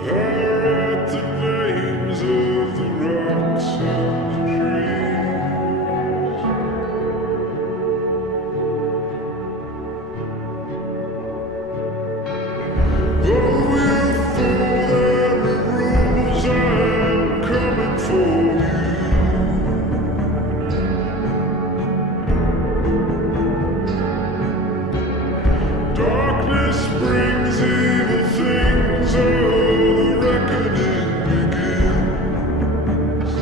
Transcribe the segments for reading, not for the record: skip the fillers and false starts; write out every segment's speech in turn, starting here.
I write the names of the rocks and trees. But we'll follow the rules. I'm coming for you. Darkness brings evil things. Oh, the reckoning begins.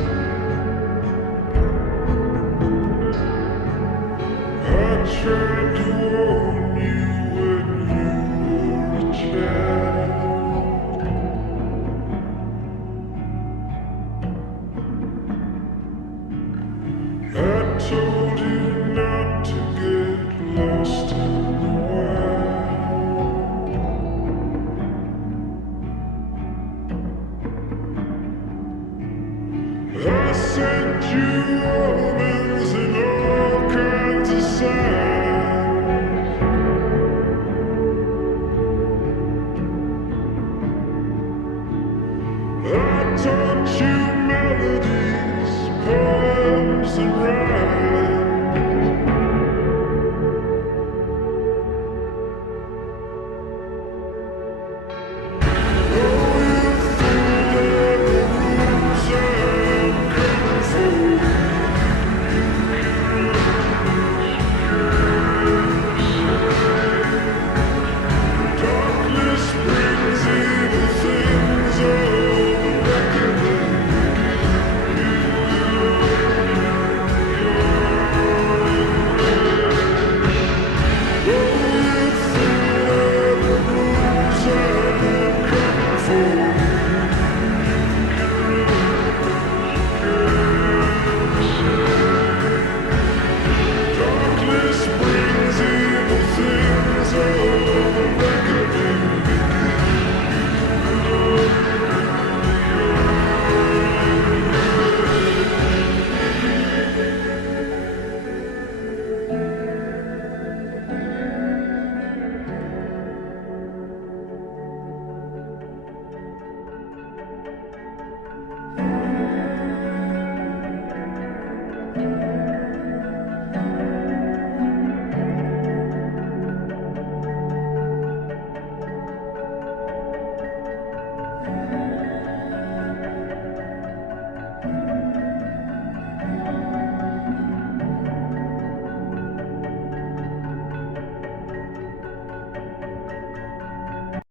I tried to warn you when you were a child. I told you not to get lost in the wild. I sent you omens and all kinds of signs. I told